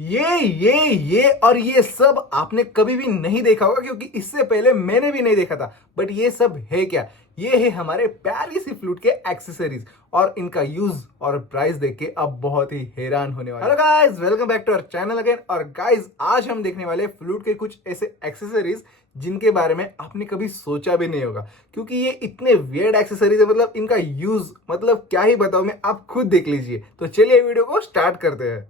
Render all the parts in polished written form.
ये और ये सब आपने कभी भी नहीं देखा होगा, क्योंकि इससे पहले मैंने भी नहीं देखा था। बट ये सब है क्या? ये है हमारे प्यारी सी फ्लूट के एक्सेसरीज, और इनका यूज और प्राइस देख के अब बहुत ही हैरान होने वाले। Hello guys, welcome back to our channel again. और गाइस, आज हम देखने वाले फ्लूट के कुछ ऐसे एक्सेसरीज जिनके बारे में आपने कभी सोचा भी नहीं होगा, क्योंकि ये इतने वियर्ड एक्सेसरीज है। मतलब इनका यूज मतलब क्या ही बताऊं मैं, आप खुद देख लीजिए। तो चलिए वीडियो को स्टार्ट करते हैं।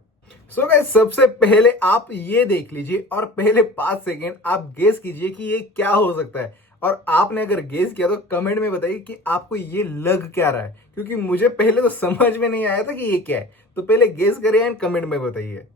सो गाइस, सबसे पहले आप ये देख लीजिए और पहले 5 सेकेंड आप गेस कीजिए कि ये क्या हो सकता है। और आपने अगर गेस किया तो कमेंट में बताइए कि आपको ये लग क्या रहा है, क्योंकि मुझे पहले तो समझ में नहीं आया था कि ये क्या है। तो पहले गेस करिए एंड कमेंट में बताइए।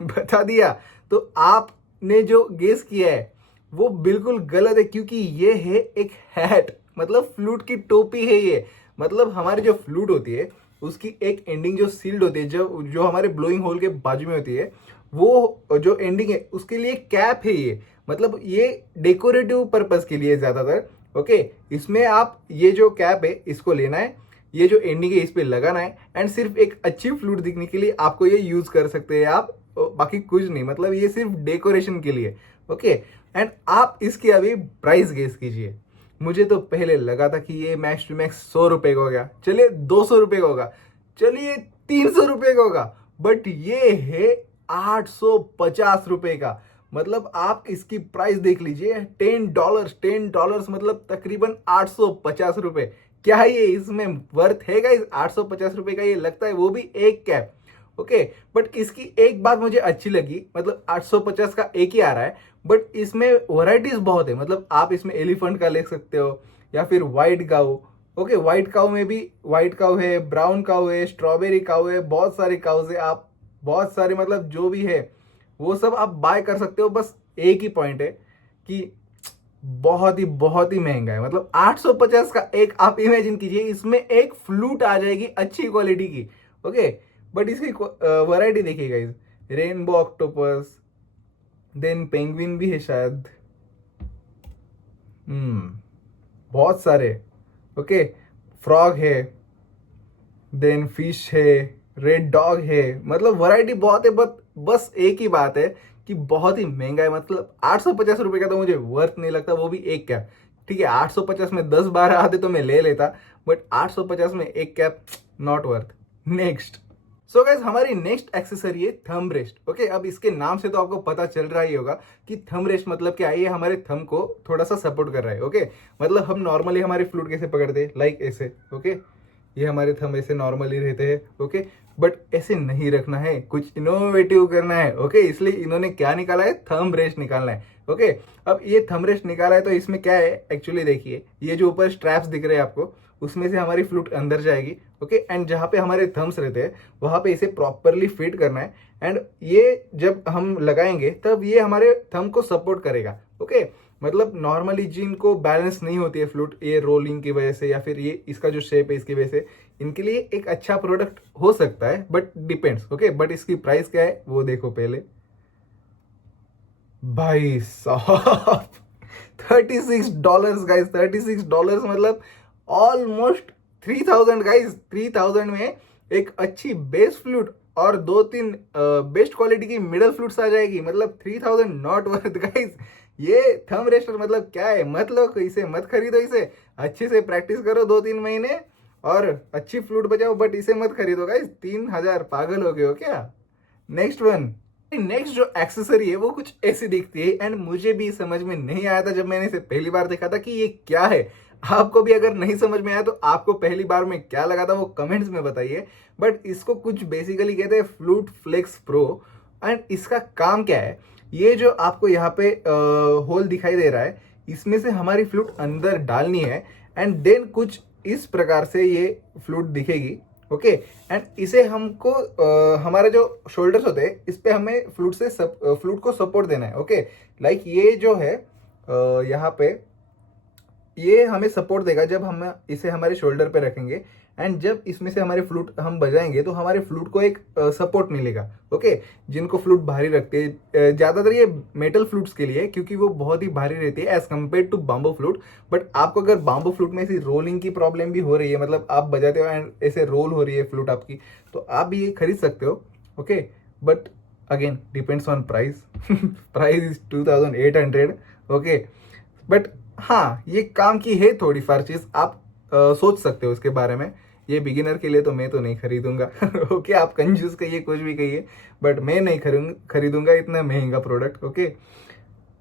बता दिया तो आपने जो गेस किया है वो बिल्कुल गलत है, क्योंकि ये है एक हैट, मतलब फ्लूट की टोपी है ये। मतलब हमारी जो फ्लूट होती है उसकी एक एंडिंग जो सील्ड होती है, जो जो हमारे ब्लोइंग होल के बाजू में होती है, वो जो एंडिंग है उसके लिए कैप है ये। मतलब ये डेकोरेटिव पर्पस के लिए ज्यादातर। ओके, इसमें आप ये जो कैप है इसको लेना है, ये जो एंडिंग है इस पे लगाना है, एंड सिर्फ एक अच्छी फ्लूट दिखने के लिए आपको ये यूज कर सकते हैं आप, बाकी कुछ नहीं। मतलब ये सिर्फ डेकोरेशन के लिए। ओके, एंड आप इसकी अभी प्राइस गेस कीजिए। मुझे तो पहले लगा था कि ये मैक्स टू मैक्स 100 रुपए का होगा, चलिए 200 रुपए का होगा, चलिए 300 रुपए का होगा, बट ये है 850 रुपए का। मतलब आप इसकी प्राइस देख लीजिए, $10 मतलब तकरीबन 850 रुपए। क्या है ये इसमें वर्थ है गाइस? 850 रुपए का ये लगता है, वो भी एक कैप। ओके, बट इसकी एक बात मुझे अच्छी लगी, मतलब 850 का एक ही आ रहा है, बट इसमें वैरायटीज बहुत है। मतलब आप इसमें एलिफेंट का ले सकते हो या फिर व्हाइट काऊ। ओके, व्हाइट काऊ में भी व्हाइट काऊ है, ब्राउन काऊ है, स्ट्रॉबेरी काऊ है, बहुत सारे काउज है। आप बहुत सारे मतलब जो भी है वो सब आप बाय कर सकते हो। बस एक ही पॉइंट है कि बहुत ही महंगा है। मतलब 850 का एक, आप इमेजिन कीजिए इसमें एक फ्लूट आ जाएगी अच्छी क्वालिटी की। ओके, बट इसकी वैरायटी देखिएगा, इस रेनबो ऑक्टोपस, देन पेंगुइन भी है शायद। बहुत सारे। ओके, फ्रॉग है, देन फिश है, रेड डॉग है। मतलब वैरायटी बहुत है, बट बस एक ही बात है कि बहुत ही महंगा है। मतलब 850 रुपए का तो मुझे वर्थ नहीं लगता, वो भी एक कैप। ठीक है, 850 में 10-12 आते तो मैं ले लेता, बट 850 में एक cap not worth. Next. So guys, हमारी नेक्स्ट एक्सेसरी है थंब रेस्ट। ओके, अब इसके नाम से तो आपको पता चल रहा ही होगा कि थंब रेस्ट मतलब क्या है। ये हमारे थंब को थोड़ा सा सपोर्ट कर रहा है। ओके, मतलब हम नॉर्मली हमारी फ्लूट कैसे पकड़ते हैं, लाइक ऐसे। ओके, ये हमारे थंब ऐसे नॉर्मली रहते हैं। ओके, बट ऐसे नहीं रखना है, कुछ इनोवेटिव करना है। ओके, इसलिए इन्होंने क्या निकाला है, थंब रेस्ट निकालना है। ओके, अब ये थंब रेस्ट निकाला है तो इसमें क्या है एक्चुअली, देखिए ये जो ऊपर स्ट्रैप्स दिख रहे हैं आपको, उसमें से हमारी फ्लूट अंदर जाएगी। ओके, एंड जहाँ पे हमारे थम्स रहते हैं वहाँ पे इसे प्रॉपरली फिट करना है, एंड ये जब हम लगाएंगे तब ये हमारे थंब को सपोर्ट करेगा। ओके, मतलब नॉर्मली जिनको बैलेंस नहीं होती है फ्लूट, ये रोलिंग की वजह से या फिर ये इसका जो शेप है इसकी वजह से, इनके लिए एक अच्छा प्रोडक्ट हो सकता है, बट डिपेंड्स। ओके, बट इसकी प्राइस क्या है वो देखो पहले। भाई साहब, $36 गाइस, $36 मतलब ऑलमोस्ट 3000 गाइस। 3000 में एक अच्छी बेस फ्लूट और 2-3 बेस्ट क्वालिटी की मिडल फ्लूट्स आ जाएगी। मतलब 3000 नॉट वर्थ गाइस। ये थंब रेस्टर मतलब क्या है, मत लो इसे, मत खरीदो इसे। अच्छे से प्रैक्टिस करो 2-3 महीने और अच्छी फ्लूट बजाओ, बट इसे मत खरीदो गाइस। 3000, पागल हो गए हो क्या? Next one. नेक्स्ट जो एक्सेसरी है वो कुछ ऐसी दिखती है, एंड मुझे भी समझ में नहीं आया था जब मैंने इसे पहली बार देखा था कि ये क्या है। आपको भी अगर नहीं समझ में आया तो आपको पहली बार में क्या लगा था वो कमेंट्स में बताइए। बट इसको कुछ बेसिकली कहते हैं फ्लूट फ्लेक्स प्रो। एंड इसका काम क्या है, ये जो आपको यहाँ पे होल दिखाई दे रहा है, इसमें से हमारी फ्लूट अंदर डालनी है, एंड देन कुछ इस प्रकार से ये फ्लूट दिखेगी। ओके, एंड इसे हमको हमारे जो शोल्डर्स होते हैं इस पे हमें फ्लूट को सपोर्ट देना है। ओके, लाइक ये जो है यहाँ पे ये हमें सपोर्ट देगा जब हम इसे हमारे शोल्डर पे रखेंगे, एंड जब इसमें से हमारे फ्लूट हम बजाएंगे तो हमारे फ्लूट को एक सपोर्ट मिलेगा। ओके, जिनको फ्लूट भारी रखते हैं, ज्यादातर ये मेटल फ्लूट्स के लिए, क्योंकि वो बहुत ही भारी रहती है as compare to bamboo flute. But आपको अगर बाम्बो फ्लूट में ऐसी रोलिंग की प्रॉब्लम भी हो रही है, मतलब आप बजाते हो एंड ऐसे रोल हो रही है फ्लूट आपकी, तो आप भी ये खरीद सकते हो। Okay, but again depends on price price is 2800, okay. But हाँ, ये काम की है थोड़ी फार चीज़, आप सोच सकते हो इसके बारे में। ये बिगिनर के लिए तो मैं तो नहीं खरीदूंगा ओके, आप कंजूस कहिए कुछ भी कहिए, बट मैं नहीं खरीदूंगा इतना महंगा प्रोडक्ट, ओके।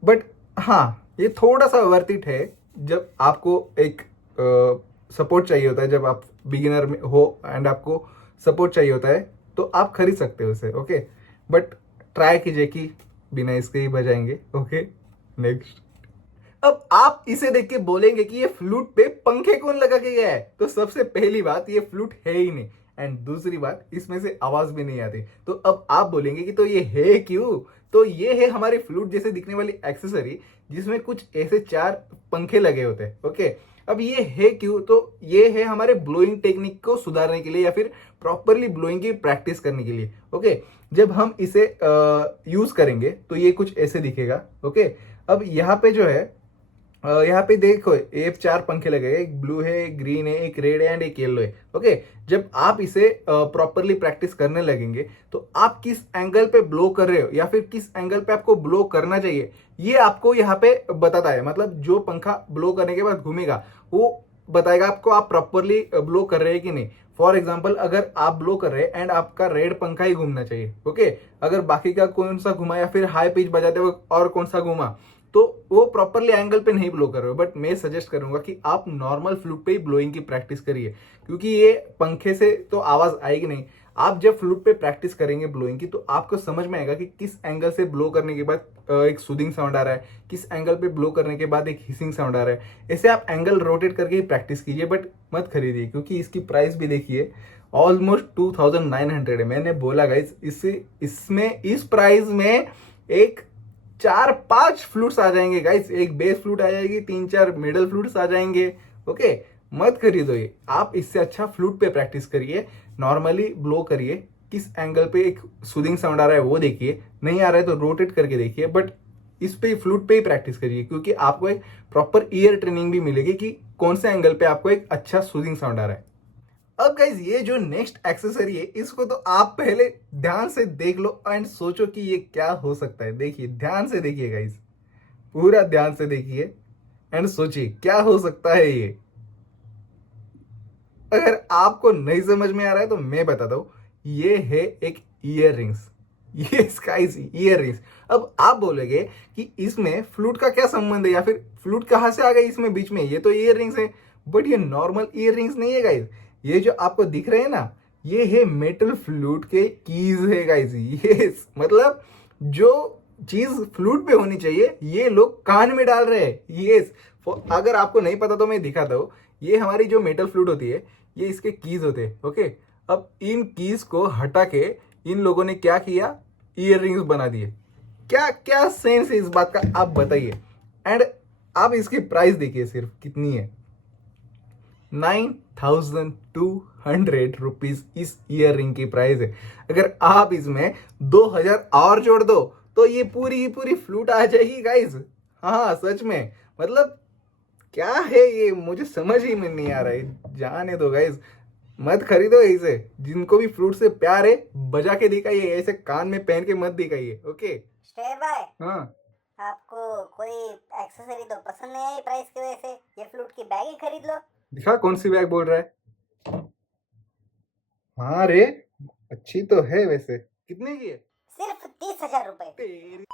बट हाँ, ये थोड़ा सा वर्थ इट है जब आपको एक सपोर्ट चाहिए होता है, जब आप बिगिनर में हो एंड आपको सपोर्ट चाहिए होता है, तो आप खरीद सकते हो इसे, ओके। बट ट्राई कीजिए कि बिना इसके ही बजाएंगे, ओके। नेक्स्ट, अब आप इसे देख के बोलेंगे कि ये फ्लूट पे पंखे कौन लगा के गया है, तो सबसे पहली बात, ये फ्लूट है ही नहीं, एंड दूसरी बात, इसमें से आवाज भी नहीं आती। तो अब आप बोलेंगे कि तो ये है क्यों, तो ये है हमारे फ्लूट जैसे दिखने वाली एक्सेसरी, जिसमें कुछ ऐसे 4 पंखे लगे होते हैं, ओके। अब ये है क्यों, तो ये है हमारे ब्लोइंग टेक्निक को सुधारने के लिए या फिर प्रॉपरली ब्लोइंग की प्रैक्टिस करने के लिए, ओके। जब हम इसे यूज करेंगे तो ये कुछ ऐसे दिखेगा, ओके। अब यहाँ पे जो है, यहाँ पे देखो, ये 4 पंखे लगे हैं, एक ब्लू है, एक ग्रीन है, एक रेड है एंड एक येलो है, ओके। जब आप इसे प्रॉपरली प्रैक्टिस करने लगेंगे तो आप किस एंगल पे ब्लो कर रहे हो या फिर किस एंगल पे आपको ब्लो करना चाहिए, ये आपको यहाँ पे बताता है। मतलब जो पंखा ब्लो करने के बाद घूमेगा वो बताएगा आपको आप प्रॉपरली ब्लो कर रहे हैं कि नहीं। फॉर एग्जाम्पल, अगर आप ब्लो कर रहे हैं एंड आपका रेड पंखा ही घूमना चाहिए, ओके। अगर बाकी का कौन सा घुमा या फिर हाई पिच बजाते वक्त और कौन सा घुमा, तो वो प्रॉपरली एंगल पे नहीं ब्लो कर रहे हो। बट मैं सजेस्ट करूंगा कि आप नॉर्मल फ्लूट पे ही ब्लोइंग की प्रैक्टिस करिए, क्योंकि ये पंखे से तो आवाज आएगी नहीं। आप जब फ्लूट पे प्रैक्टिस करेंगे ब्लोइंग की, तो आपको समझ में आएगा कि किस एंगल से ब्लो करने के बाद एक सूदिंग साउंड आ रहा है, किस एंगल पे ब्लो करने के बाद एक हिसिंग साउंड आ रहा है। ऐसे आप एंगल रोटेट करके ही प्रैक्टिस कीजिए, बट मत खरीदिए, क्योंकि इसकी प्राइस भी देखिए, ऑलमोस्ट 2900 है। मैंने बोला गाइस, इसमें इस प्राइस में एक 4-5 फ्लूट्स आ जाएंगे गाइस, एक बेस फ्लूट आ जाएगी, 3-4 मिडल फ्लूट्स आ जाएंगे, ओके। मत खरीदो ये, आप इससे अच्छा फ्लूट पे प्रैक्टिस करिए, नॉर्मली ब्लो करिए, किस एंगल पे एक सूदिंग साउंड आ रहा है वो देखिए, नहीं आ रहा है तो रोटेट करके देखिए, बट इस पे फ्लूट पे ही प्रैक्टिस करिए, क्योंकि आपको एक प्रॉपर ईयर ट्रेनिंग भी मिलेगी कि कौन से एंगल पे आपको एक अच्छा सूदिंग साउंड आ रहा है। अब गाइज, ये जो नेक्स्ट एक्सेसरी है, इसको तो आप पहले ध्यान से देख लो एंड सोचो कि ये क्या हो सकता है। देखिए, ध्यान से देखिए गाइज, पूरा ध्यान से देखिए एंड सोचिए क्या हो सकता है ये। अगर आपको नहीं समझ में आ रहा है तो मैं बताता हूं, ये है एक ईयर रिंग्स। ये गाइस ईयर रिंग्स। अब आप बोलोगे कि इसमें फ्लूट का क्या संबंध है या फिर फ्लूट कहां से आ गई इसमें बीच में, ये तो ईयर रिंग्स है। बट ये नॉर्मल ईयर रिंग्स नहीं है गाइस, ये जो आपको दिख रहे हैं ना, ये है मेटल फ्लूट के कीज है गाइस। ये मतलब जो चीज फ्लूट पे होनी चाहिए, ये लोग कान में डाल रहे हैं। ये अगर आपको नहीं पता तो मैं दिखाता हूँ। ये हमारी जो मेटल फ्लूट होती है, ये इसके कीज होते हैं, ओके। अब इन कीज को हटा के इन लोगों ने क्या किया, ईयर रिंग्स बना दिए। क्या क्या सेंस है इस बात का, आप बताइए। एंड आप इसकी प्राइस देखिए सिर्फ कितनी है, 9200 रुपीज इस ईयर रिंग की प्राइस है। अगर आप इसमें 2000 और जोड़ दो तो ये पूरी की पूरी फ्लूट आ जाएगी गाइस। हाँ सच में, मतलब क्या है ये, मुझे समझ ही में नहीं आ रहा है। जाने दो गाइस, मत खरीदो इसे। जिनको भी फ्रूट से प्यार है, बजा के दिखाइए, ऐसे कान में पहन के मत दिखाइए, ओके। शेर भाई, हाँ, आपको कोई एक्सेसरी तो पसंद नहीं आई प्राइस की वजह से, ये फ्लूट की बैग ही खरीद लो। दिखा कौन सी बैग बोल रहा है। हाँ रे, अच्छी तो है वैसे। कितने की है? सिर्फ 30,000 रुपए। तेरी